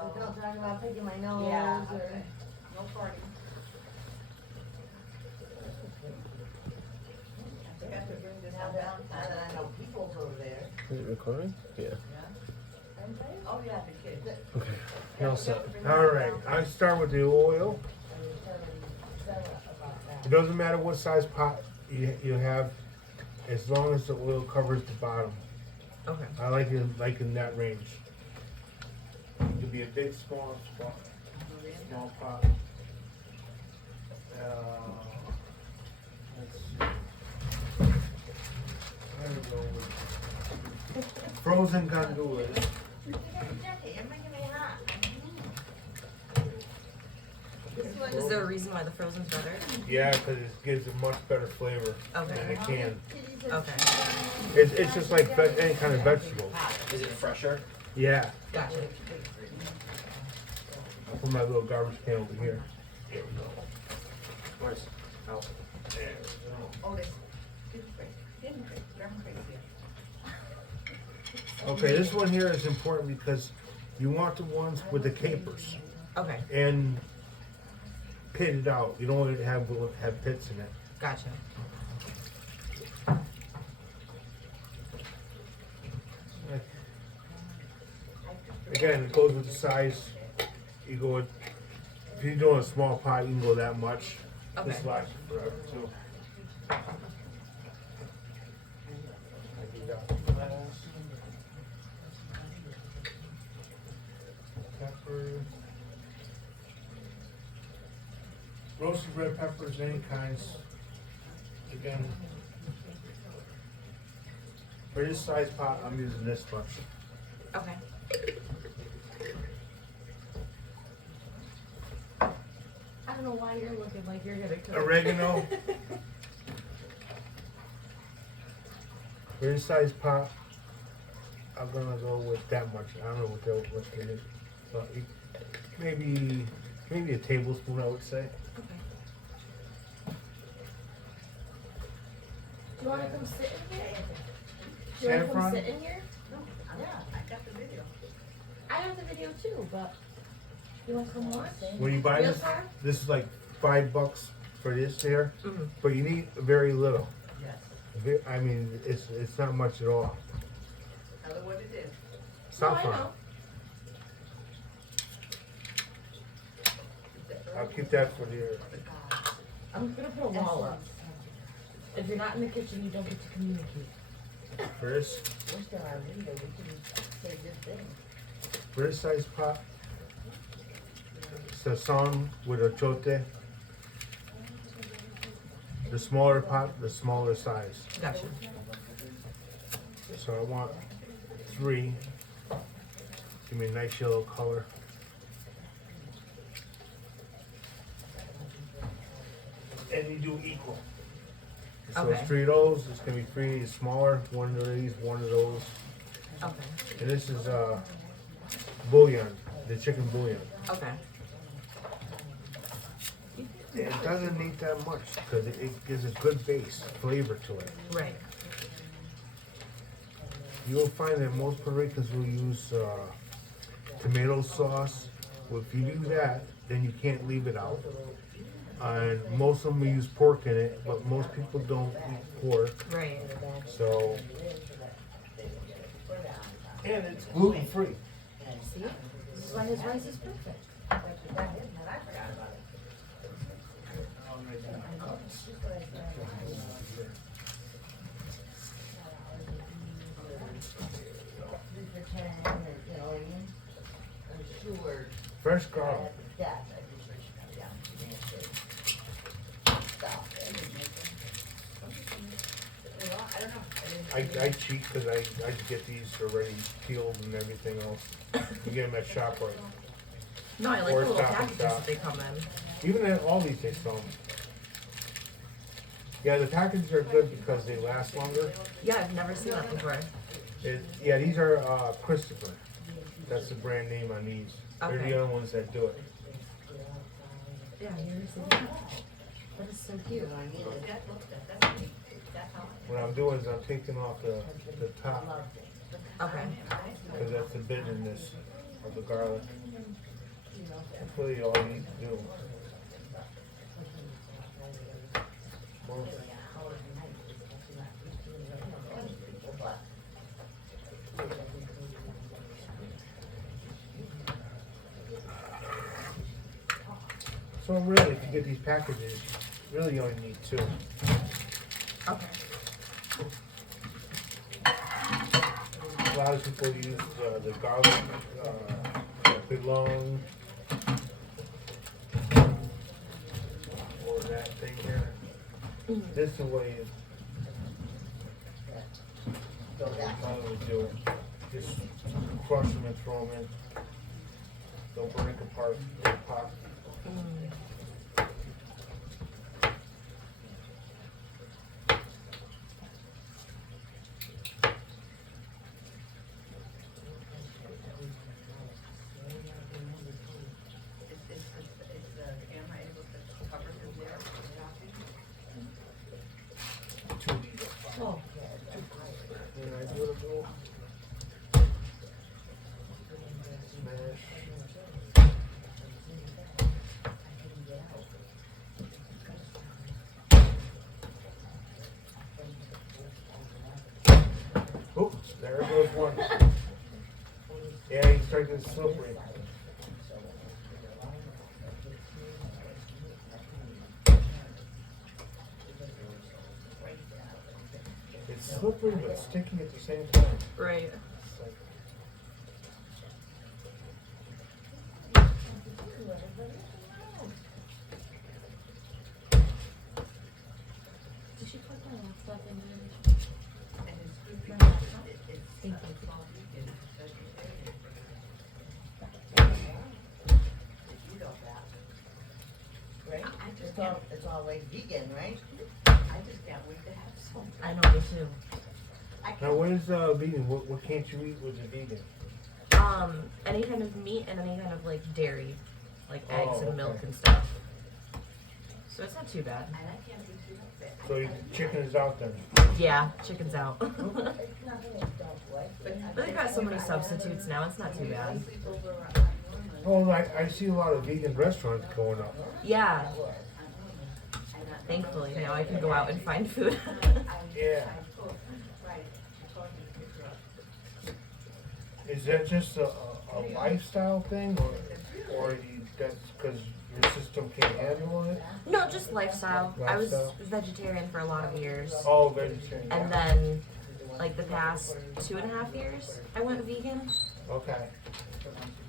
So don't talk about picking my nose Yeah, or. okay. No party. I think I have to bring this Now on that, now Valentine's. that I know people's over there. Is it recording? Yeah. Oh, yeah, the kid. Okay. You're all set. Alright, I start with the oil. It doesn't matter what size pot you have, as long as the oil covers the bottom. Okay. I like it in that range. It could be a big, small pot. Let's see. I don't know. Frozen gandulas. Is there a reason why the frozen's better? Yeah, because it gives a much better flavor Okay. than a can. Okay. It's just like any kind of vegetable. Is it fresher? Yeah. Gotcha. I'll put my little garbage can over here. Where's? Oh. Oh, this. Hidden crate, lemon crate here. Okay, this one here is important because you want the ones with the capers Okay. and pitted out. You don't want it to have pits in it. Gotcha. Again, it goes with the size. You go with, if you're doing a small pot, you can go that much. Okay. This lasts forever too. Pepper. Roasted red peppers, any kinds. Again, for this size pot, I'm using this much. Okay. I don't know why you're looking like you're gonna cook. Oregano. For this size pot, I'm gonna go with that much. I don't know what it is, but maybe a tablespoon, I would say. Okay. Do you wanna come sit in here? Do you wanna come Saffron? sit in here? Yeah, I got the video. I have the video too, but you want some more? When you buy Real this, time? this is like $5 for this here, Mm-hmm. but you need very little. Yes. I mean, it's not much at all. Tell her what it is. Saffron. know. I'll keep that for the. I'm gonna put a wall up. If you're not in the kitchen, you don't get to communicate. For this, We're still on video, we can say this thing. for this size pot, sazon with achote. The smaller pot, the smaller size. Gotcha. So I want 3. Give me a nice yellow color. And you do equal. So Okay. it's 3 of those. It's gonna be 3 smaller, 1 of these, 1 of those. Okay. And this is bouillon, the chicken bouillon. Okay. It doesn't need that much because it gives a good base flavor to it. Right. You'll find that most Puerto Ricans will use tomato sauce. Well, if you do that, then you can't leave it out. And most of them will use pork in it, but most people don't eat pork. Right. So, and it's gluten free. See? This is why his rice is perfect. Fresh garlic. I cheat because I get these already peeled and everything else. You get them at ShopRite. No, I like Or the little Stop and packages Shop. that they come in. Even at all these they sell them. Yeah, the packages are good because they last longer. Yeah, I've never seen that before. Yeah, these are Christopher. That's the brand name on these. They're Okay. the other ones that do it. Yeah, I've never seen that. That is so cute. What I'm doing is I'm taking off the top Okay. because that's the bit in this of the garlic. That's really all you need to do. So really, if you get these packages, really you only need 2. Okay. A lot of people use the garlic, belong, or that thing here. This is the way I would do it. Just crush them and throw them in. Don't break apart the pot. Is the camera able to cover his there? 2 of these. Oh. And I do it all. Smash. Oops, there goes one. Yeah, he's starting to get slippery. It's slippery but sticky at the same time. Right. It's like, Did she put that last stuff in there? And his food, Right. it's Thank you. all vegan, vegetarian. You know that, right? It's all like vegan, right? I just can't wait to have some. I know, me too. now what is vegan? What can't you eat with a vegan? Any kind of meat and any kind of like dairy, like Oh, eggs and milk okay. and stuff. So it's not too bad. And I can't be too upset. So your chicken is out then. Yeah, chicken's out. It's nothing I don't like. But they've got so many substitutes now, it's not too bad. Oh, I see a lot of vegan restaurants going up. Yeah. Thankfully, now I can go out and find food. Yeah. Is that just a lifestyle thing, or that's because your system can't handle it? No, just lifestyle. I was Lifestyle. vegetarian for a lot of years. Oh, vegetarian. And then, like the past 2.5 years, I went vegan. Okay.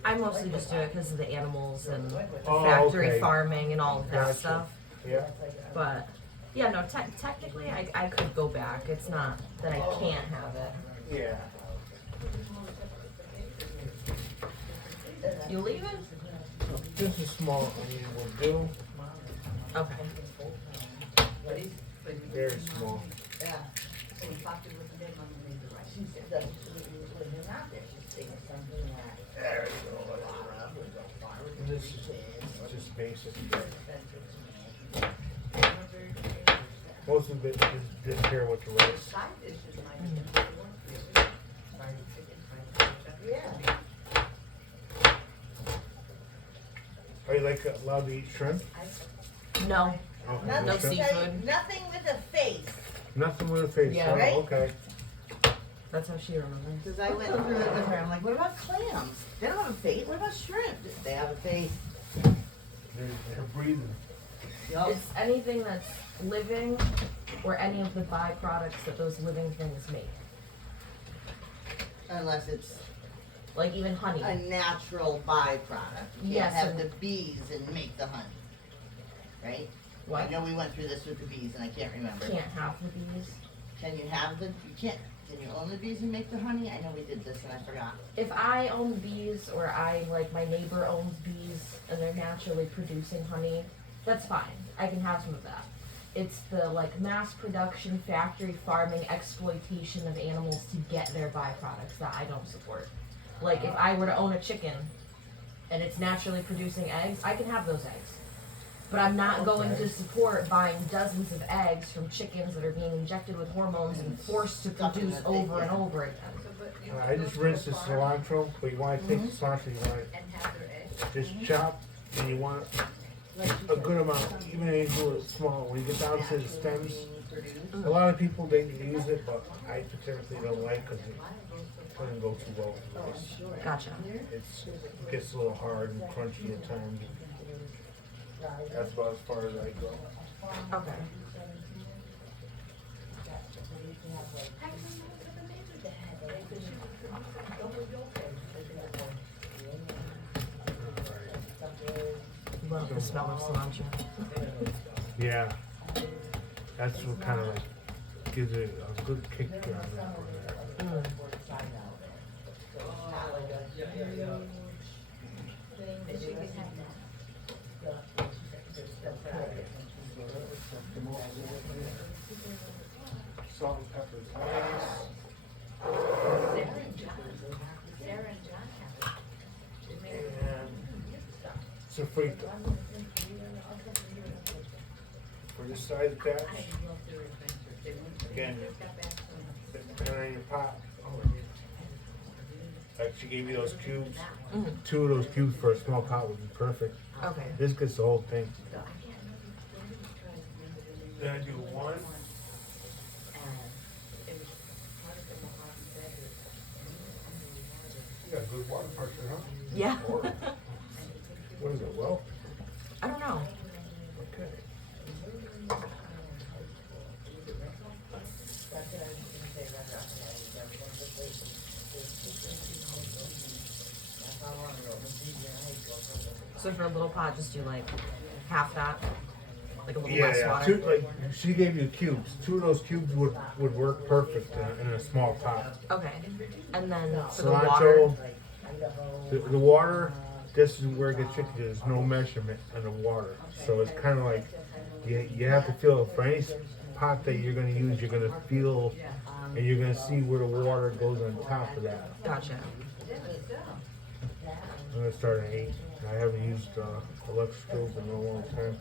I mostly just do it because of the animals and the Oh, factory okay. farming and all of that Gotcha. stuff. Yeah. But yeah, no, technically I could go back. It's not that I can't have it. Yeah. You leaving? Just a small onion will do. Okay. Very small. Yeah. So we talked to with the dead mom and made the right. She said that she was putting him out there. She's saying something like. There you go. And this is just basic. Most of it is just here with the rice. Side dishes might be important. Fried chicken, fried chicken. Yeah. Are you like allowed to eat shrimp? No. Okay, Nothing, No shrimp. seafood. nothing with a face. Nothing with a face. Yeah. Oh, Right? okay. That's how she remembers. Because I went through it with her. I'm like, what about clams? They don't have a face. What about shrimp? They have a face. They're breathing. Yup. It's anything that's living or any of the byproducts that those living things make. Unless it's Like even honey. a natural byproduct. You Yes, can't have and- the bees and make the honey. Right? What? I know we went through this with the bees and I can't remember. Can't have the bees. Can you have the, you can't, can you own the bees and make the honey? I know we did this and I forgot. If I own bees or I like my neighbor owns bees and they're naturally producing honey, that's fine. I can have some of that. It's the like mass production, factory farming, exploitation of animals to get their byproducts that I don't support. Like if I were to own a chicken and it's naturally producing eggs, I can have those eggs. But I'm not going to support buying dozens of eggs from chickens that are being injected with hormones and forced to Stuff in produce the thing, over and yeah. over again. So, but I just rinse the cilantro, but you wanna take the cilantro, you wanna And have their eggs. just chop, and you want a good amount, even if you do it small, when you get down to the stems, a lot of people, they use it, but I particularly don't like, cause it doesn't go too well with rice. Gotcha. It gets a little hard and crunchy at times. That's about as far as I go. Okay. Love the smell of cilantro. Yeah, that's what kind of like gives it a good kick on there. Salt and pepper is nice. Sarah and John have it. And sofrito. For this size batch, again, depending on your pot. Like she gave you those cubes, 2 of those cubes for a small pot would be perfect. Okay. This gets the whole thing. Then I do 1. You got good water pressure, huh? Yeah. What is it, well? I don't know. Okay. So for a little pot, just do like half that, like a little Yeah, less yeah. water. Like she gave you cubes. 2 of those cubes would work perfect in a small pot. Okay. And then for the water. Cilantro. The water. This is where it gets tricky. There's no measurement in the water, so it's kind of like you have to feel for any pot that you're going to use. You're going to feel, and you're going to see where the water goes on top of that. Gotcha. I'm going to start at 8. I haven't used electric stove in a long time.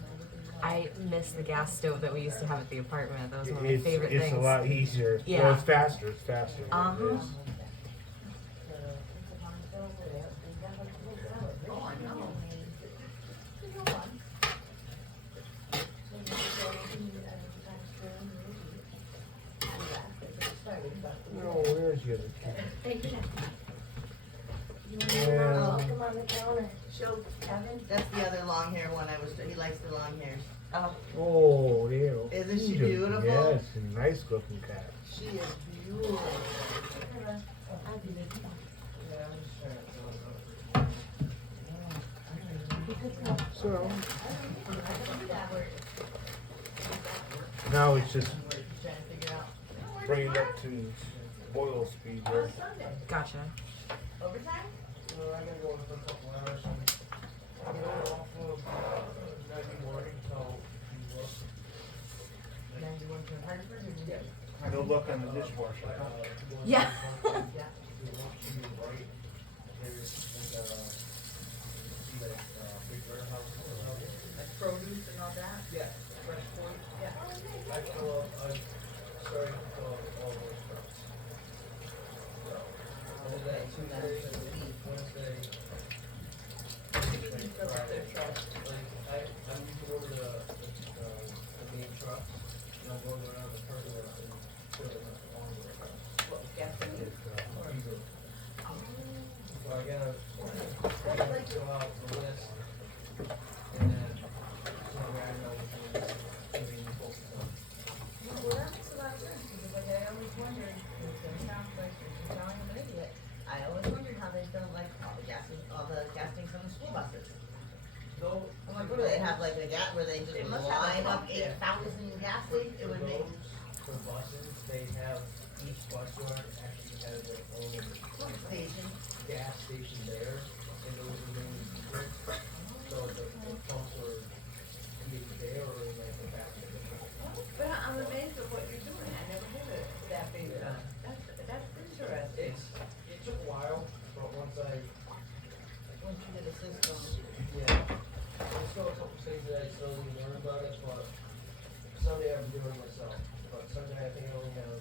I miss the gas stove that we used to have at the apartment. That was one of my favorite It's things. a lot easier. Yeah. Well, it's faster. It's faster. Uh-huh. It is. No, where's the other kid? Yeah. Show Kevin. That's the other long hair one he likes the long hairs. Oh, Oh, yeah. Isn't she beautiful? Yes, a nice looking cat. She is beautiful. So now it's just bring it up to boil speed there. gotcha. Overtime? I gotta go for a couple hours. I get off of 90 morning till no luck on the dishwasher. Yeah. Like produce and all that? Yeah, fresh food. Yeah. I fill up, I'm starting to fill up all those trucks. So, all that Tuesday, Wednesday. Thursday, Friday. Like, I'm using over the main trucks, and I'm going around the parking lot and filling up all the trucks. What, gas station? Diesel. So I gotta fill out the list, and then, so I know which ones to be focused on. Well, that makes a lot of sense, because like I always wondered, it's gonna sound like you're telling I'm an idiot. I always wondered how they fill like all the gas tanks on the school buses. No. I'm like, what do they have, like a gas, where they just They must have a line up pump there. 8,000 gas stations? It would make, For buses, they have, each bus yard actually has their own station. gas station there, and those are mainly secret. So the pumps are either there or in like the back of the truck. But I'm amazed at what you're doing, I never heard of that being done. That's interesting. It took a while, but once I, Once you get a system. yeah, there's still a couple things that I still need to learn about it, but someday I'll be doing it myself. But someday I think I only have,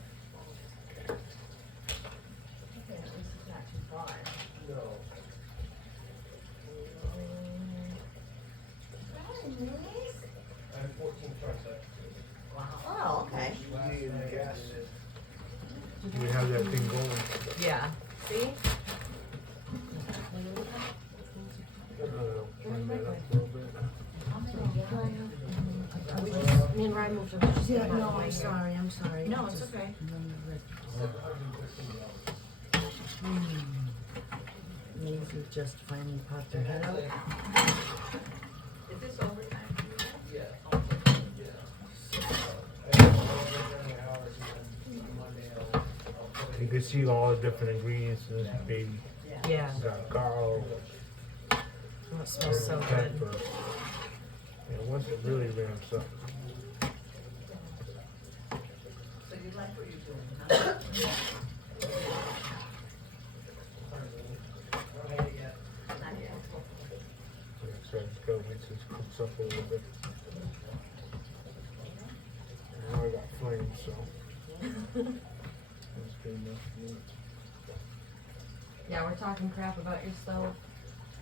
so it's just Yeah, getting out no, of my I'm hair. sorry, I'm sorry. No, I it's just okay. remembered $750. that Maisie just finally popped her head out. Is this overtime for you? Yeah. Okay. Yeah. I don't know how many hours even on Monday I'll put You it. can see all the different ingredients in this baby. Yeah. Yeah. It's got garlic, Oh, it smells so good. pepper. And once it really ramps up, So you like what you're doing, huh? Don't hate it yet. Not yet. so I just gotta wait till it cooks up a little bit. And now I got flames, so. That's good enough for me. Yeah, we're talking crap about your stove.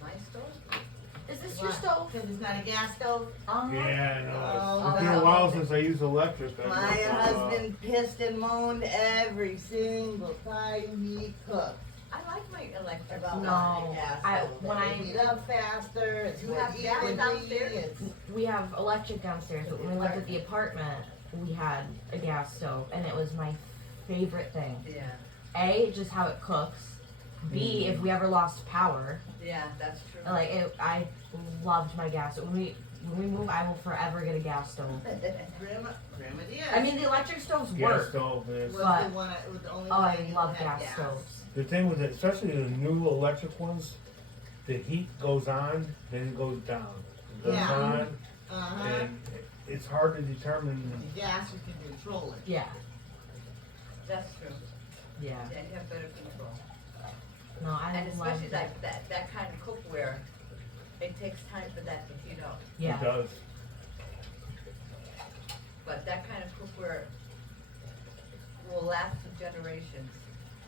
My stove? Is this your What? stove? Because it's not a gas stove? Yeah, no, Oh, it's been a wow. while since I used electric. I My just, husband pissed and moaned every single time he cooked I like my electric. about No, my gas I- stove. when It I- heat up faster, it's You more have gas evenly, downstairs? it's- We have electric downstairs, but when we lived at the apartment, we had a gas stove, and it was my favorite thing. Yeah, A, just how it cooks. B, if we ever lost power, yeah, that's true. like I loved my gas. When we move, I will forever get a gas stove. Grandma Diaz. I mean, the electric stoves gas work. stove is. was but- the one, was the only Oh, one I didn't love have gas stoves. The thing with it, especially the new electric ones, the heat goes on, then it goes down. It goes Yeah. on, Uh-huh. and it's hard to determine. The gas, you can control it. Yeah, That's true. yeah. Yeah, you have better control. No, I And love especially it. like that kind of cookware, it takes time for that to heat up. Yeah. It does. But that kind of cookware will last for generations.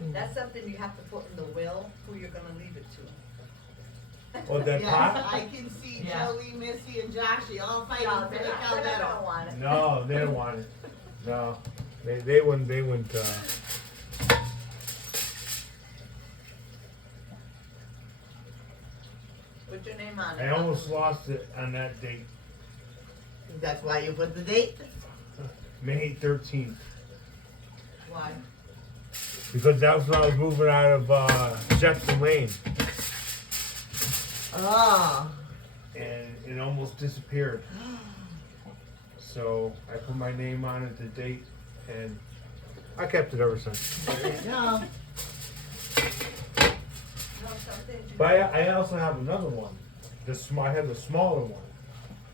Mm. That's something you have to put in the will, who you're gonna leave it to. Or that Yes, pot? I can see Yeah. Joey, Missy, and Joshy all fighting No, for they're the not gonna Calvetto. want it. No, they don't want it. No, they wouldn't. Put your name on it. I almost lost it on that date, That's why you put the date? May 13th, Why? because that was when I was moving out of Jefferson Lane, Oh. and it almost disappeared. So I put my name on it, the date, and I kept it ever since. There you go. No, something. But I also have another one. I have the smaller one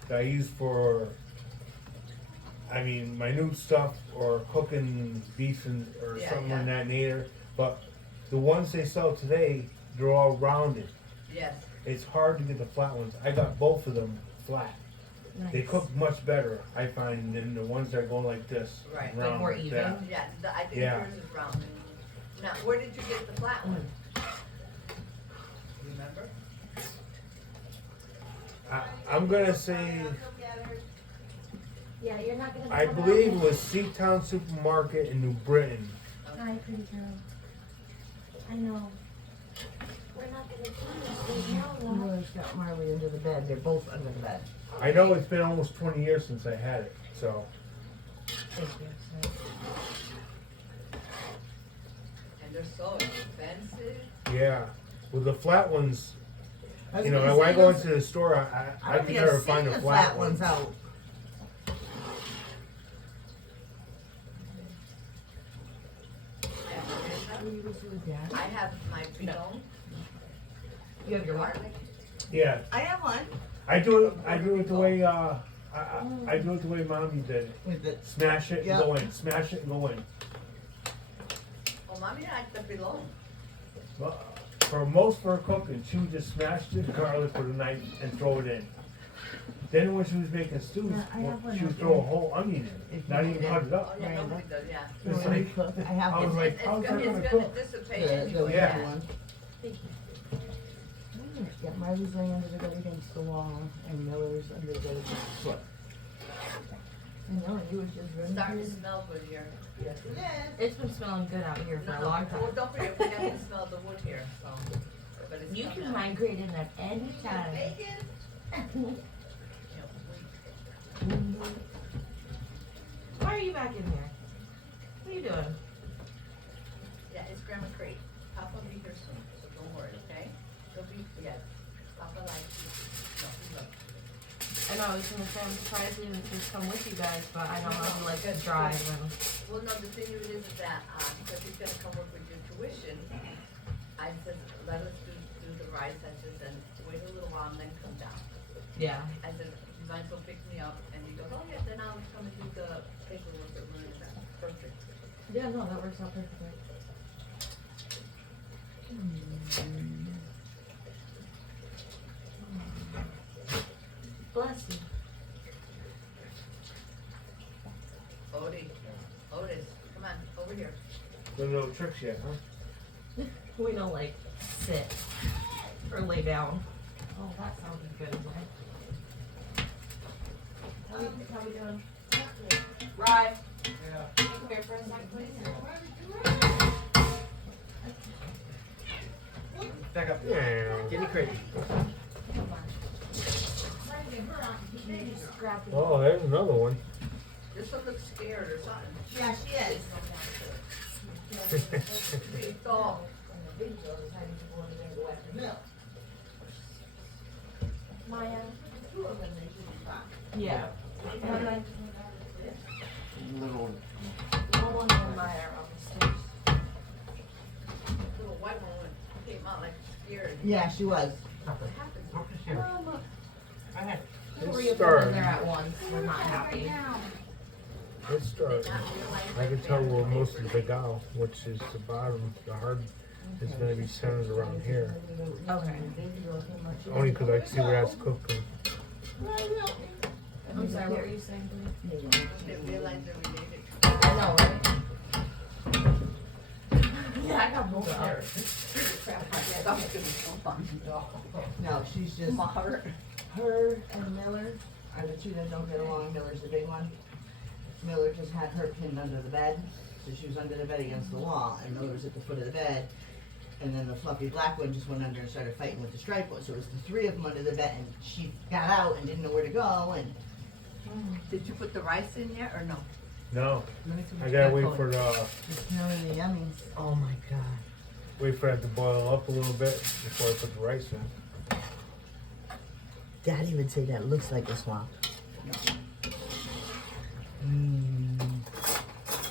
that I use for, I mean, minute stuff or cooking beef or Yeah, something yeah. in that nature. But the ones they sell today, they're all rounded. Yes. It's hard to get the flat ones. I got both of them flat. They Nice. cook much better, I find, than the ones that are going like this. Right. round Like more that. even? Yeah, I think Yeah. yours is round. Now, where did you get the flat one? Remember? I'm gonna say, Yeah, you're not gonna. I believe it was Seatown Supermarket in New Britain. Hi, pretty girl. I know. We're not gonna do this. We know that. Miller's got Marley under the bed. They're both under the bed. I know it's been almost 20 years since I had it, so. Thank you. And they're so expensive. Yeah, well, the flat ones, I was you know, gonna when I say go those- into the store, I I don't can think never I've find seen the the flat ones. out. I have my Pinot. You have your what? garlic. Yeah, I have one I do it the way, I do it the way Mommy did it. with it. Smash it and Yeah. go in, smash it and go in. Oh, mommy liked the Pinot. Well, for most of her cooking, she would just smash the garlic with a knife and throw it in. Then when she was making stews, Yeah, I have one she would up throw there. a whole onion in, If not you even need cut it. it Oh, up. yeah, Right. nobody does, yeah. It's When you like- cook, I have I was one. like, It's how's that gonna gonna gonna cook? dissipate The anyway, Yeah. white one. Yeah, Marley's laying under the bed against the wall, and Miller's under the bed against the foot. I know, you was just running Starting to through. smell good here. Yes, it is. It's been smelling good out here for No, a no, long well, time. don't forget, we have to smell the wood here, so. But it's You not can that- migrate in at any time. Bacon? Yeah, Why are you back in here? What are you doing? Yeah, it's Grandma Crate. Papa will be here soon, so don't worry, okay? He'll be, yeah, Papa likes you. No, he loves you. I know I was gonna say I'm surprised he didn't just come with you guys, but I know how to like drive and Well, no, the thing of it is that, because he's gonna come work with your tuition, I said, let us do the ride sessions and wait a little while and then come down. yeah. I said, you might as well pick me up, and he goes, oh yeah, then I'll come and do the paperwork that we're in that. Perfect. Yeah, no, that works out perfectly. Bless you. Otis, come on, over here. Don't know tricks yet, huh? We don't like sit or lay down. Oh, that sounded good, isn't it? How we doing? Rye, Yeah. come here for a second, please. Back up. Yeah. Kitty Crate. Can you just grab the Oh, there's another one. This one looks scared or something. Yeah, she is. She's tall. No. Maya? Two of them, they should be fine. Yeah. Little one. Little one and Maya are on the stairs. Little white one came out like scared. Yeah, she was. What happened? Three of them in there at once. We're not happy. Let's start. I can tell where most of the gal, which is the bottom, the hard, is gonna be centered around here. Okay. Only because I can see where that's cooking. I'm sorry, what were you saying, Blue? Didn't realize they're related. I know, right? Yeah, I got both of them. No, she's just, her and Miller are the two that don't get along. Miller's the big one. Miller just had her pinned under the bed, so she was under the bed against the wall, and Miller was at the foot of the bed. And then the fluffy black one just went under and started fighting with the striped one. So it was the three of them under the bed, and she got out and didn't know where to go, and Did you put the rice in there or no? No, I gotta wait for the, it's smelling the yummies. Oh my God. wait for that to boil up a little bit before I put the rice in. Daddy would say that looks like a swamp.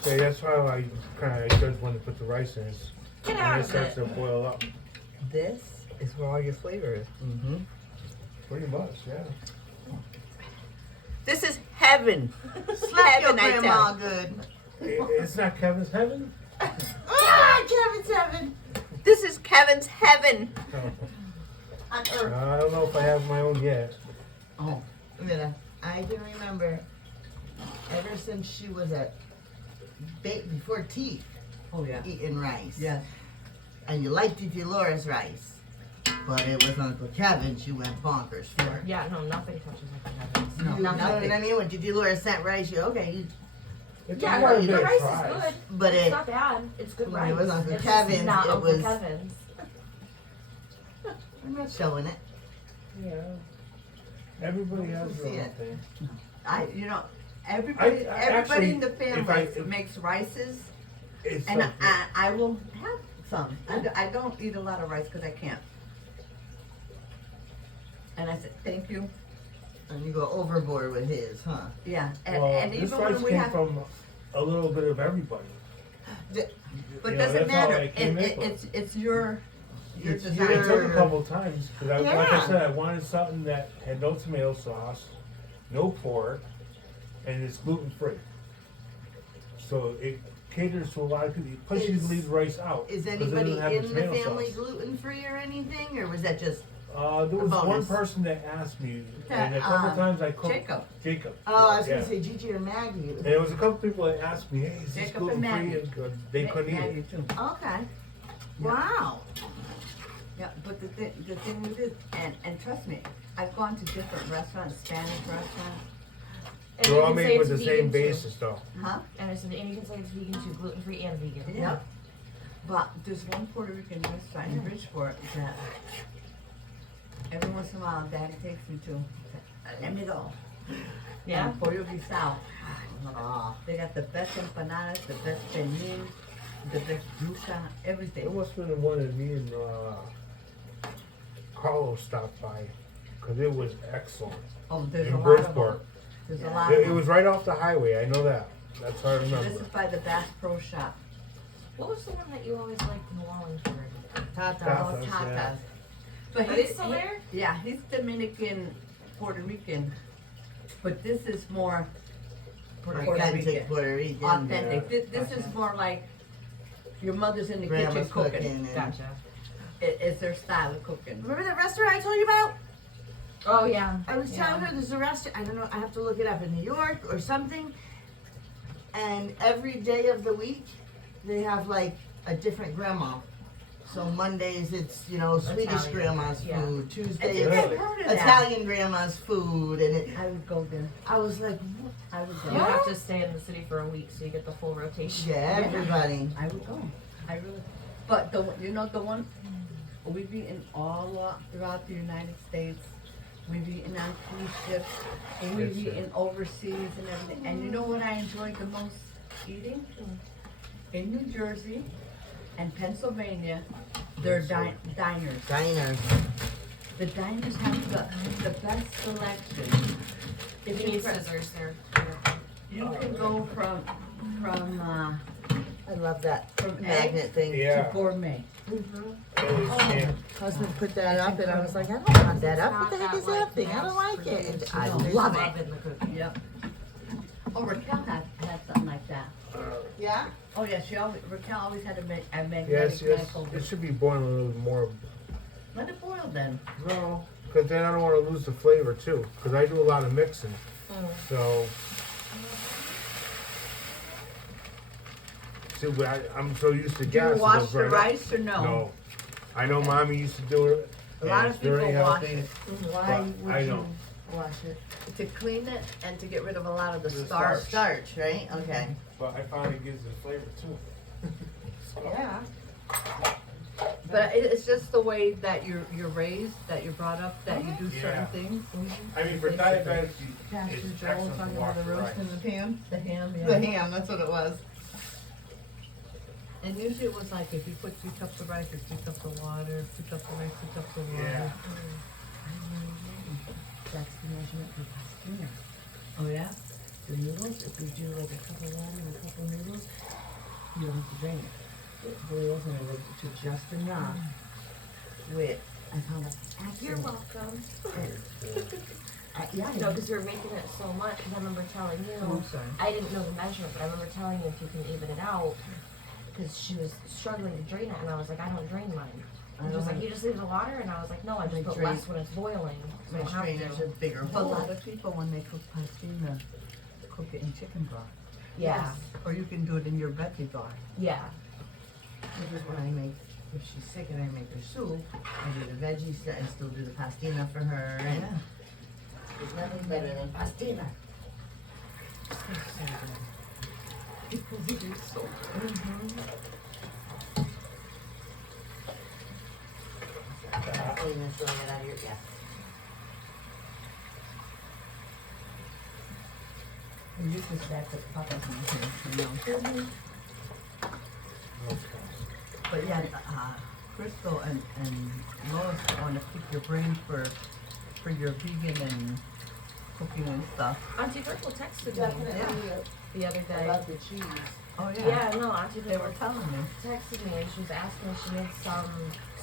Yeah, that's why I kinda judge when to put the rice in. Is Get when out it of starts it. to boil up. This is where all your flavor is. Mm-hmm. Pretty much, yeah. This is heaven. Slap your Heaven, I grandma tell. good. It's not Kevin's heaven? Ah, Kevin's heaven. This is Kevin's heaven. On earth. I don't know if I have my own yet. Oh, Mina, I can remember ever since she was at before teeth Oh yeah. eating rice. Yes. And you liked Titi Laura's rice. But it was Uncle Kevin she went bonkers for. Yeah, no, nothing touches like Kevin's. You know what I mean? When Titi Laura sent rice, you It's Yeah, quite a the bit of rice fries. is good. but It's it not bad. It's good when rice. it was Uncle It's Kevin's, just not it Uncle was- Kevin's. I'm not showing it. Yeah. Everybody has their See own it. thing. Everybody actually, in the family if- makes rices, It's and like, I will have some. I don't eat a lot of rice because I can't. And I said, thank you. And you go overboard with his, huh? Yeah, well, and this even rice when we came have, from a little bit of everybody. but you know, doesn't that's all matter. I came in for. It's your It's design. It took a Your- couple times, cause like I Yeah. said, I wanted something that had no tomato sauce, no pork, and it's gluten free. So it caters to a lot of people, plus you can Is- leave the rice out. Is 'cause it anybody doesn't have in the tomato family sauce. gluten free or anything, or was that just? There was one bonus? person that asked me, and a That, couple times I cooked. Jacob. Jacob. Oh, I was yeah. gonna say Gigi or Maggie. And there was a couple people that asked me, hey, is this Jacob and gluten free? Maggie. And they couldn't eat Maggie it. too. Okay. Wow. Yeah, but the thing with it, and trust me, I've gone to different restaurants, Spanish restaurants, And They're you all can say made with it's the vegan same too. basis though. huh? And you can say it's vegan too, gluten free and vegan. Yeah. But there's one Puerto Rican restaurant in Bridgeport that every once in a while Daddy takes me to. Let me go. Yeah. And Pollo Guisado. Ah, They got the best empanadas, the best pernil, the best brusa, It everything. must have been the one that me and Carlos stopped by, cause it was excellent. Oh, there's a In lot of them. Bridgeport. There's a Yeah. lot It, of it them. was right off the highway, I know that. That's how I This remember. is by the Bass Pro Shop. What was the one that you always liked in Wallingford? Tatas. Tatas. Oh, yeah. Tatas. But Are they still there? Yeah, he's Dominican, Puerto Rican, but this is more Puerto Authentic Rican, Puerto Rican. authentic. This is more like your mother's in the Grandma's kitchen cooking. cooking. And Gotcha. It's their style of cooking. Remember that restaurant I told you about? Oh yeah. I was telling her there's a restaurant, I don't know, I have to look it up, in New York or something. And every day of the week, they have like a different grandma. So Mondays it's, you know, Swedish Italian, grandma's yeah. food. I Tuesday think it's I've heard of that. Italian grandma's food. And it, I would go there. I was like, I would You go. have to stay in the city for a week so you get the full rotation. yeah, everybody. I would go. I really. But the you know the one we've eaten all throughout the United States. We've eaten on cruise ships. And we've Yes, sir. eaten overseas and everything. And you know what I enjoyed the most eating? In New Jersey and Pennsylvania, they're diners. Diners. The diners have the best selection. If you need scissors, they're You can go from I love that From magnet thing. Yeah. to gourmet. Husband put that up and I was like, I don't want that up. What the heck is that thing? I don't like it. And I love it. in the cooking. Yep. Oh, Raquel had something like that. Yeah? Oh yeah, Raquel always had a magnetic Yes, yes, knife over. it should be boiling a little more. Let it boil then. No, because then I don't want to lose the flavor too. Because I do a lot of mixing, so. See, but I'm so used to Do gas. you it wash goes the right up. rice or no? No, I know Mommy used to do it. A lot and of it's very people wash healthy, it. Why but I would you don't. wash it? To clean it and to get rid of a lot of the The starch. Starch, right? Okay. But I found it gives it flavor too. Yeah. But it's just the way that you're raised, that you're brought up, that you do certain Yeah. things. I mean, for diabetics, Pastor it's Joel excellent talking to wash about the the roast rice. and the ham. The ham, yeah. The ham, that's what it was. And usually it was like if you put 2 cups of rice or 2 cups of water, 2 cups of rice, 2 cups of water. Yeah. That's the measurement for pastina. Oh yeah? The noodles, if you do like a cup of water and a cup of noodles, you don't have to drain it. It boils and it to just enough with, I found out, You're actually, welcome. yeah, No, because we were making it so much. Because I remember telling you, Oh, sorry. I didn't know the measurement, but I remember telling you if you can even it out. Because she was struggling to drain it, and I was like, I don't drain mine. And she was like, you just leave the water, and I was like, no, I My just put drain- less when it's boiling. So I my don't have strainer's to. a bigger A lot hole. of people when they cook pastina, cook it in chicken broth. Yeah, Or you can do it in your veggie broth. yeah. Because when I make, if she's sick and I make her soup, I do the veggies and still do the pastina for her. And there's nothing better than pastina. Because it is so Oh, you gonna throw it out of your, yeah. And this is that the papa's in here, you know. But yeah, Crystal and Lois want to pick your brain for your vegan and cooking and stuff. Auntie Virgil texted me Definitely. the other I day. love the cheese. Oh Yeah, no, Auntie They were Virgil telling me. texted me and she was asking if she made some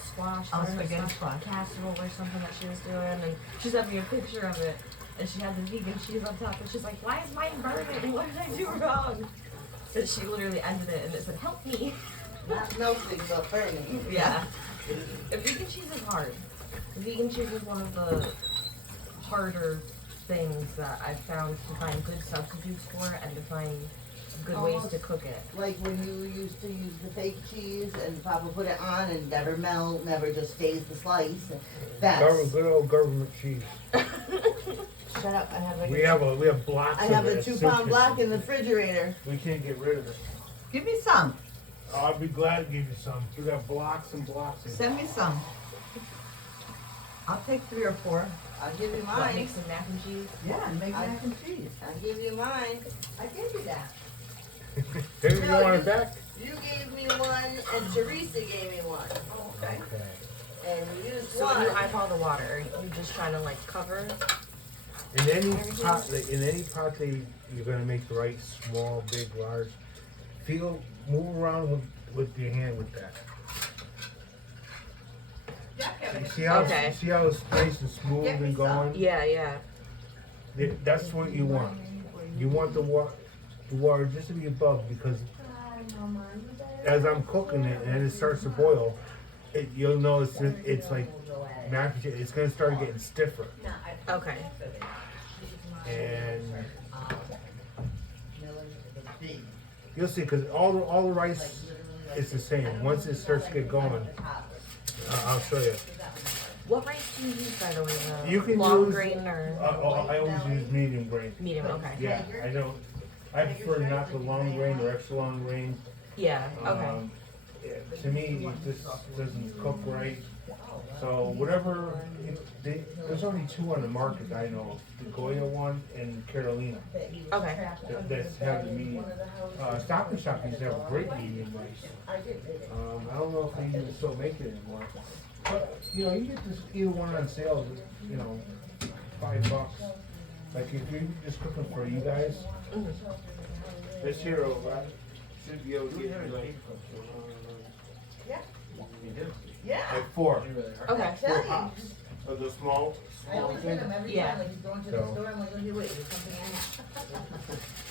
squash, Oh, I don't know, spaghetti squash. casserole or something that she was doing, and she sent me a picture of it, and she had the vegan cheese on top, and she's like, "Why is mine burning? What did I do wrong?" And she literally ended it, and it said, "Help me." Not melting, but burning. Yeah. Vegan cheese is hard. Vegan cheese is one of the harder things that I've found to find good substitutes for and to find good ways to Almost cook it. Like when you used to use the fake cheese and Papa put it on and never melt, never just stays the slice. That's, Good old government cheese. shut up, I have like We have blocks I of have it. a at 2-pound Silkins. block in the refrigerator. We can't get rid of it. Give me some. I'll be glad to give you some. We got blocks and blocks of it. Send me some. I'll take 3 or 4. I'll give you What, make mine. some mac and cheese? Yeah, and make I- mac and cheese. I'll give you mine. I gave you that. Hey, you No, want you- it back? You gave me one and Teresa gave me one. Oh, okay. Okay. And you used So when you one. eyeball the water, you're just trying to like cover? In any pot, that you're gonna make the rice, small, big, large, move around with your hand with that. Yeah, Kevin. You Okay. see how it's nice and smooth Get me and going? Yeah, yeah. That's what you want. You want the water just to be above, because as I'm cooking it and it starts to boil, you'll notice it's like mac and cheese, it's gonna start getting stiffer. Okay. And Miller's is big. you'll see, because all the rice is the same. Once it starts to get going, I'll show you. What rice do you use, by the way? You can long use- grain or I always use medium grain. medium? Okay. Yeah, I don't. I prefer not the long grain or extra long grain. Yeah. Okay. Yeah, to me, it just doesn't cook right. So whatever, there's only 2 on the market I know of, the Goya one and Carolina. Okay. That's have the medium. Stop and Shop used to have a great medium rice. I don't know if they even still make it anymore. But, you know, you get this either one on sale, you know, $5. Like if you're just cooking for you guys, this here should be able to get you like, Yeah. like 4. Okay. 4 pops of the small I always thing. hit him every Yeah. time when he's going to the So. store. I'm like, okay, wait, there's something I have.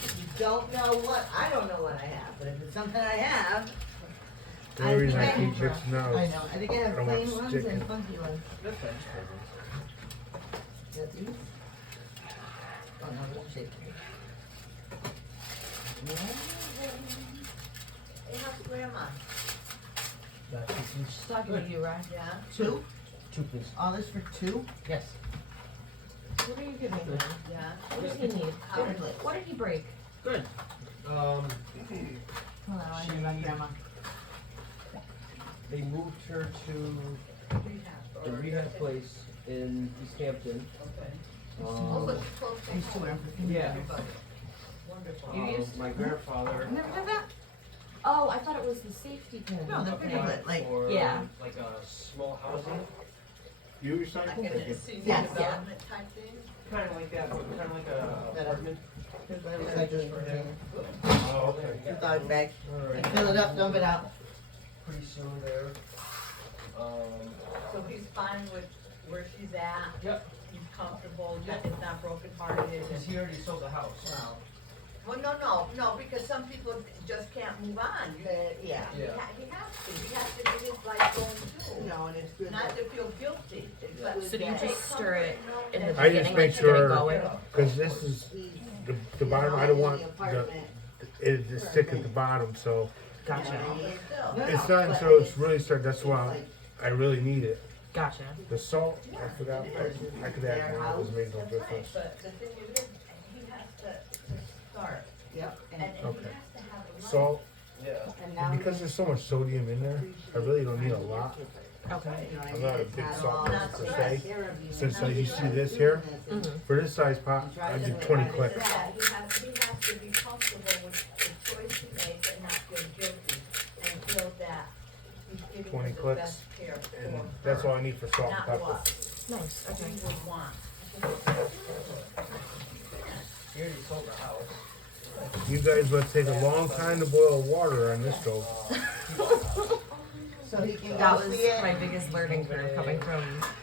If you don't know what, I don't know what I have, but if it's something I have, The only reason I I keep think mixing now I is know. I think I have I don't plain want ones stick and in. funky ones. Got these? Oh, no, don't shake. Hey, how's grandma? She's talking to you, right? Yeah. 2? 2 please. All this for 2? Yes. What are you giving him? Yeah. What does he need? What did he break? Good. Hold on, I hear about grandma. They moved her to the rehab place in East Hampton. Okay. Um, These 2 are for yeah. Wonderful. You used my grandfather. I never had that. Oh, I thought it was the safety pin. No, they're pretty applied good, like, for, Yeah. like a small housing, you recycle? Like a senior Yes. development type thing? kind of like that, but kind of like a That apartment. Here's my recycling For him. Oh, okay. 2 dog bag. Alright. And fill it up, dump it out. Pretty soon there. So he's fine with where she's at? Yep. He's comfortable, it's not brokenhearted? Because he already sold the house. Well, no, because some people just can't move on. Yeah. He Yeah. he has to get his life going too. No, and it's good. Not to feel guilty. It's like- So do you just stir it in the and- I beginning, just like make get it sure, going? because this is the bottom, I don't want it to stick at the bottom, so Gotcha. it's not until it's really started, that's why I really need it. Gotcha. The salt, I forgot, I could add more, it was made no Right, difference. but the thing is, he has to start. Yep. And he has Okay. to have a life. Salt, Yeah. And now because there's so much sodium in there, I really don't need a lot. Okay. I'm not a big salt Not per stress. se. Since you see this here, Mhm. for this size pot, I do 20 clicks. That he has to be comfortable with the choice he makes and not feel guilty and feel that he's giving 20 her the clicks, best care for And her. that's all I need for salt and Not pepper. what Nice. Okay. he would want. He already sold the house. You guys must take a long time to boil water on this stove. So he can That go was see it. my biggest learning curve coming from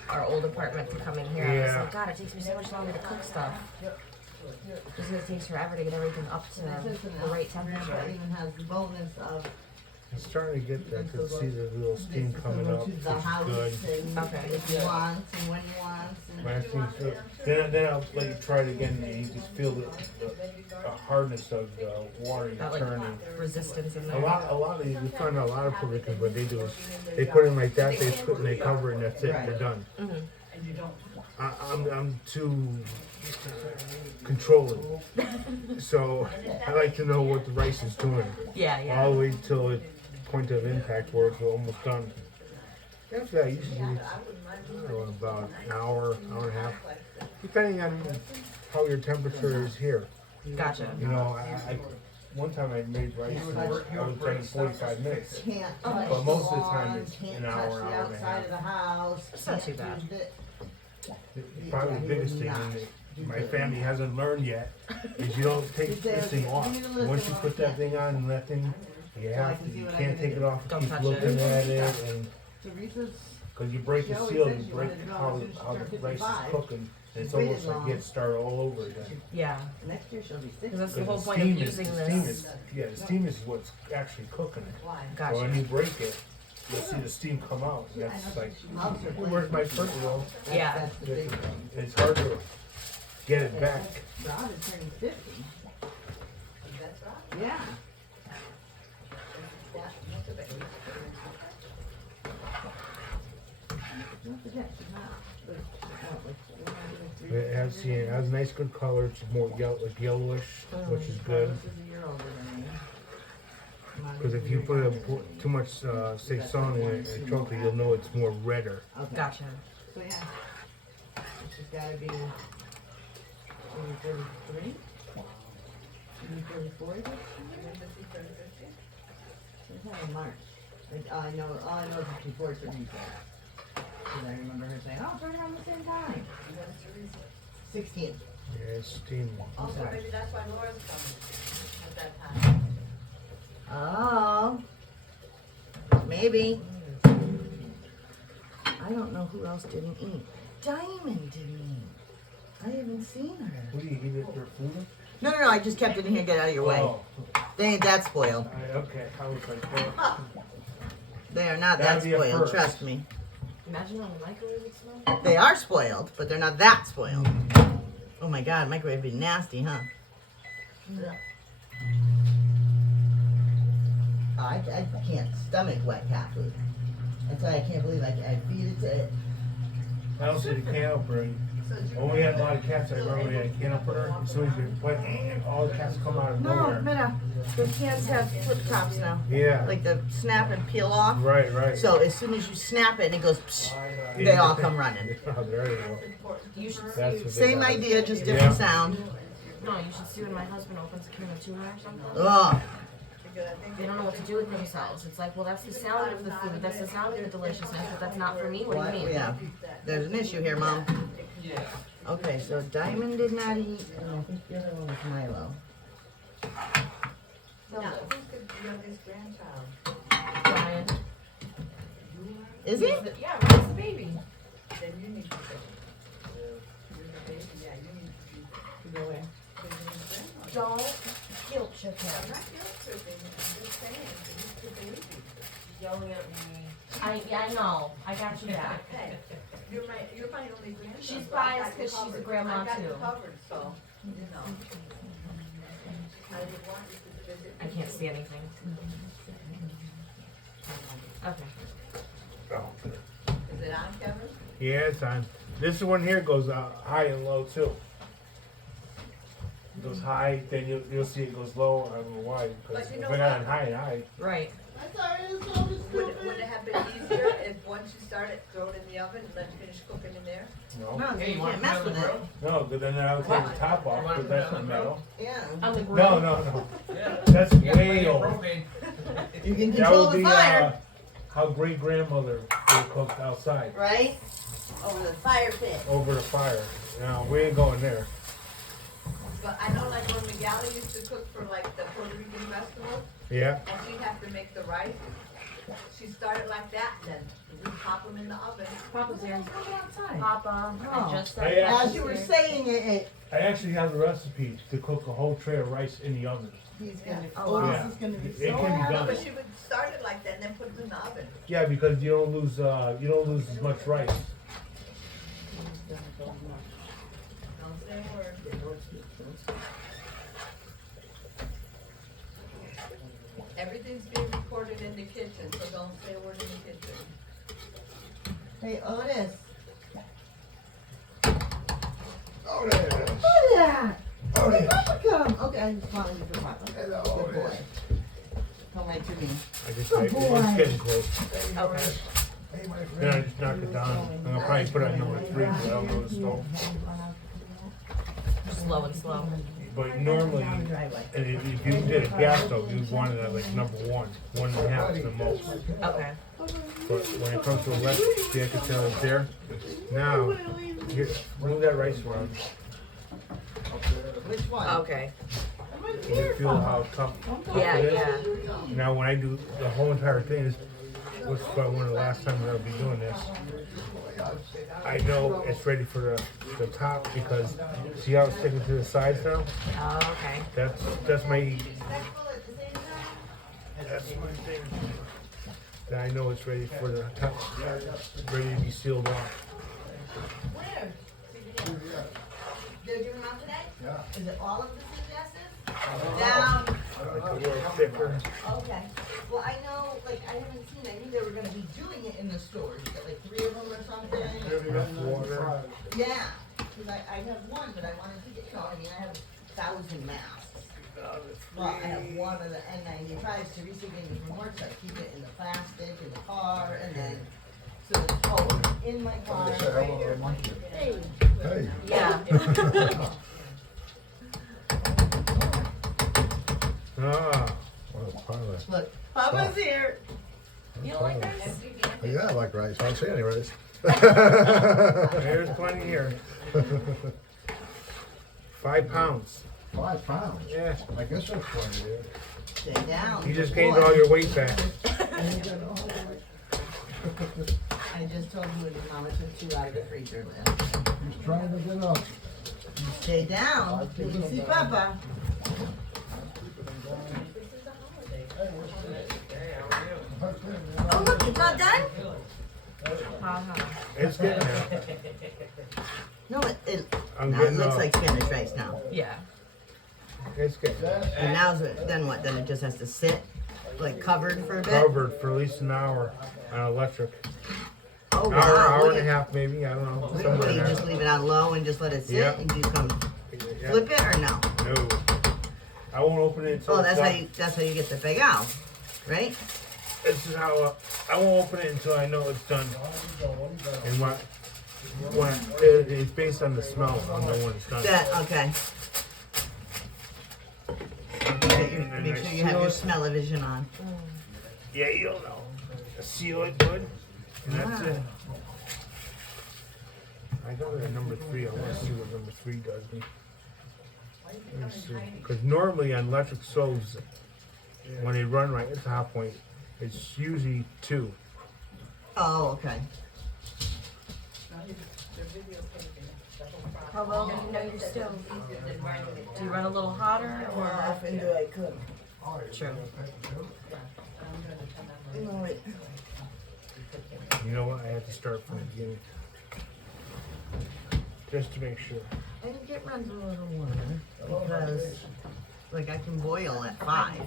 our old apartment to coming here. I was Yeah. like, God, it takes me so much longer to cook stuff. Just because it takes forever to get everything up to the right Grandpa temperature. even has the bonus of I'm starting to get there, cause see the little steam coming up, to which the is house good. and Okay. if he wants and when he wants. And When I think so, then I'll let you try it again, and you just feel the hardness of the water That you're like turning. resistance in A there. lot of these, we find a lot of Puerto Ricans, what they do is, they put in like that, they put and they cover it, and that's it, they're done. Mhm. And you don't. I'm too controlling, so I like to know what the rice is doing. Yeah, yeah. All the way till the point of impact where it's almost done. After that, usually Yeah, it's, I wouldn't mind I moving don't know, it. about an hour, hour and a half, Like that. depending on how your temperature is here. Gotcha. You know, one time I made rice, and I was done in 45 minutes. Can't Oh, touch but most the of the time lawn, it's can't an touch hour, the hour and a outside half. of the house. It's not too can't bad. use it. Probably the biggest thing that my family hasn't learned yet is you don't take this thing off. Once you put that thing on and that thing, you have to, you can't take it off Don't and touch keep looking it. at it, and Teresa's, cause you break She the always seal, said you she break wanted to go how, as soon as she how the turned rice is 55. cooking. And it's Waited almost like long. getting started all over again. Yeah. next year she'll be 60. Because that's the 'Cause whole the point of steam is, using the steam this. is, yeah, the steam is what's actually cooking it. Why? So Gotcha. when you break it, you'll see the steam come out. That's like, How's her where's my foot roll? Yeah. That's the big thing. It's hard to get it back. Rod is turning 50. That's right. Yeah. Yeah, most of it. Don't forget, she's not. But, It has a nice good color. It's more like yellowish, which is good. This is a year older than me. Because if you put too much, say, song in it and chocolate, you'll know it's more redder. Okay. Gotcha. So yeah, she's gotta be maybe 33, maybe 34 this year. When does he turn 50? Sometime in March. All I know is before Teresa. Because I remember her saying, "Oh, turn around the same time." When's Teresa? 16. Yeah, it's steam. Also, Okay. maybe that's why Laura's coming at that time. Oh, maybe. I don't know who else didn't eat. Diamond didn't eat. I haven't seen her. What do you eat it for food? No, I just kept it in here. Get out of your way. Oh, They ain't that spoiled. okay. I was like, well, They are not that That'd be a spoiled. first. Trust me. Imagine how the microwave would smell. They are spoiled, but they're not that spoiled. Oh my God, microwave would be nasty, huh? I can't stomach wet cat food. That's why I can't believe I feed it to it. I don't see the can opener. When we had a lot of cats, I remember we had a can opener. As soon as you went, all the cats come out of No, nowhere. the cans have flip tops now. Yeah. Like the snap and peel off. Right. So as soon as you snap it and it goes, psh, they all come running. Oh, there you go. You should That's see. what they Same got. idea, just different Yeah. sound. No, you should see when my husband opens a can of tuna or something. Oh, They don't know what to do with themselves. It's like, well, that's the sound of the food. That's the sound of the deliciousness, but that's not for me. What what? do you mean? Yeah. There's an issue here, Mom. Yeah. Okay, so Diamond did not eat, and I think the other one was Milo. Now, who's the youngest grandchild? Brian. Is he? Yeah, Ryan's the baby. Then you need to say. You're the baby, yeah, you need to be. Go away. Because you're his grandmother. Don't guilt trip I'm him. not guilt tripping, I'm just saying, he's the baby. Yelling at me. I know. I got you back. Hey, you're my only grandson. She's so I got biased you 'cause she's a covered. grandma, I got you too. covered, so, you know. I would want you to visit. I can't see anything. Okay. Oh. Is it on, Kevin? Yeah, it's on. This one here goes high and low too. It goes high, then you'll see it goes low. I don't know why. Because But you if know I got what? it high and high, Right. Would it have been easier if once you start it, throw it in the oven and let it finish cooking in there? no. No, you can't mess with it. No, but then I would take the top off, but that's not metal. Yeah. On the No, grill. no. Yeah. That's You gotta way put old. propane. You can That control would the be fire, how great grandmother would cook outside right? Over the fire pit. over the fire. No, we ain't going there. But I know like when Magali used to cook for like the Puerto Rican festival, Yeah. and she'd have to make the rice, she started like that, and then we pop them in the oven. Papa's there. Come outside. Papa. Oh. I just I said asked- As you were saying it, I actually have the recipe to cook a whole tray of rice in the oven. he's gonna, Oh, Otis wow. is gonna be It so can be happy. done. But she would start it like that and then put them in the oven. Yeah, because you don't lose as much rice. Don't say a word. Everything's being recorded in the kitchen, so don't say a word in the kitchen. Hey, Otis. Oh, there it is. Look at that. Oh, Hey, yeah. Papa come. Okay, I'm just calling you for Papa. Hello, Good boy. Otis. Come right to me. I just Good it's boy. getting close. Okay. Then I just knock it down. And I'll probably put it on number 3, but I'll go to the stove. Slow and slow. But normally, and if you did a gas stove, you'd want it at like number 1.5 the most. Okay. But when it comes to electric, see, I can tell it's there. Now, here, move that rice around. Which one? Okay. You can feel how tough Yeah, it is. yeah. Now, when I do the whole entire thing, this was probably one of the last times I'll be doing this. I know it's ready for the top because see how it's sticking to the sides now? Oh, okay. That's my thing. That I know it's ready for the top, ready to be sealed off. Where? They're giving them out today? Yeah. Is it all of the CVS's? Down. Like a little thicker. Okay. Well, I know, like, I haven't seen, I knew they were gonna be doing it in the stores. You got like 3 of them or something? Enough water. Yeah. Cause I have one, but I wanted to get, I mean, I have 1,000 masks. Well, I have one of the N95s. Teresa gave me from work, so I keep it in the plastic in the car, and then, so it's always in my car. Hey. Hey. Yeah. Ah, What a pilot. Look, Papa's here. You don't like rice? Yeah, I like rice. I don't see any rice. there's plenty here. 5 pounds. 5 pounds. Yeah. I guess that's plenty there. Stay down. You just Good gained boy. all your weight back. I just told you when your mama took 2 out of the freezer, Lynn. He's trying to get up. Stay down. You can see Papa. Oh, look, it's not done? It's getting there. No, it I'm now it getting looks up. like Spanish rice now. Yeah. It's getting there. And now's it, then what? Then it just has to sit, like covered for a bit? Covered for at least an hour on electric. Oh, Hour, wow. hour Look and a at- half maybe, I don't know. What Somewhere do you in just there. leave it on low and just let it sit Yeah. and you come Yeah. flip it or no? No. I won't open it until Oh, it's that's how done. you get the big owl, right? This is how I won't open it until I know it's done. And it's based on the smell. I'll know when it's done. That okay. And Make I sure you have seal your it. smell-o-vision on. Yeah, you'll know. Seal it good, and that's Wow. it. I got it at number 3. I want to see what number 3 does me. Let me see. Because normally on electric stoves, when they run right at the hot point, it's usually 2. Oh, okay. How well do you know your stove? Do you run a little hotter or? often do I cook? True. No, wait. You know what? I had to start from the beginning. Just to make sure. I think it runs a little warmer because, like, I can boil at 5.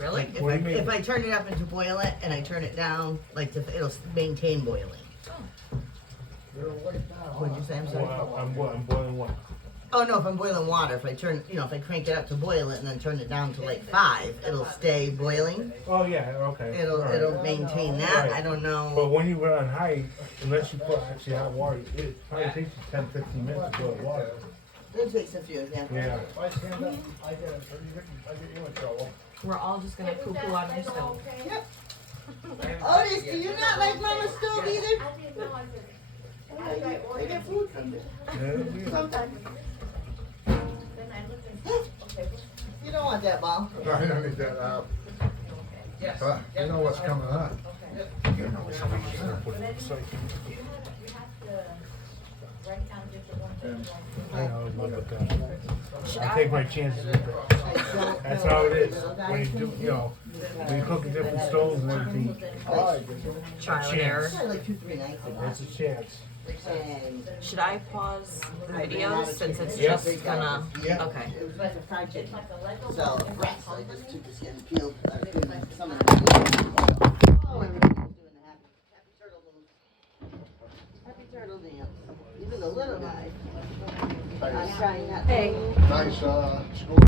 Really? Like, What do you mean? if I turn it up into boil it and I turn it down, like, it'll maintain boiling. What'd you say? I'm sorry. I'm boiling what? Oh no, if I'm boiling water, if I crank it up to boil it and then turn it down to like 5, it'll stay boiling. Oh yeah, okay. All right. It'll maintain that. Right. I don't know. But when you run on high, unless you put actually hot water, it probably takes you 10-15 minutes to boil water. It takes a few, yeah. Yeah. If I stand up, I get you in trouble. We're all just gonna poo-poo on your stove. Otis, do you not like Mama's stove either? I get food from there. Yeah. Sometimes. You don't want that ball. No, I don't need that out. Yes. You know what's coming up. I know, I love it though. I take my chances with it. That's how it is. When you do, when you cook in different stoves and everything, Trial and error. Probably like 2-3 nights ago. that's a chance. And Should I pause the video since it's Yep. just gonna? Yeah. Okay. it was like a fried chicken. So, breast, I just took the skin, peeled, some of the Oh, everybody's doing the happy turtle move. Happy turtle dance. Even the little guy. I'm trying not to. Hey. Nice, school.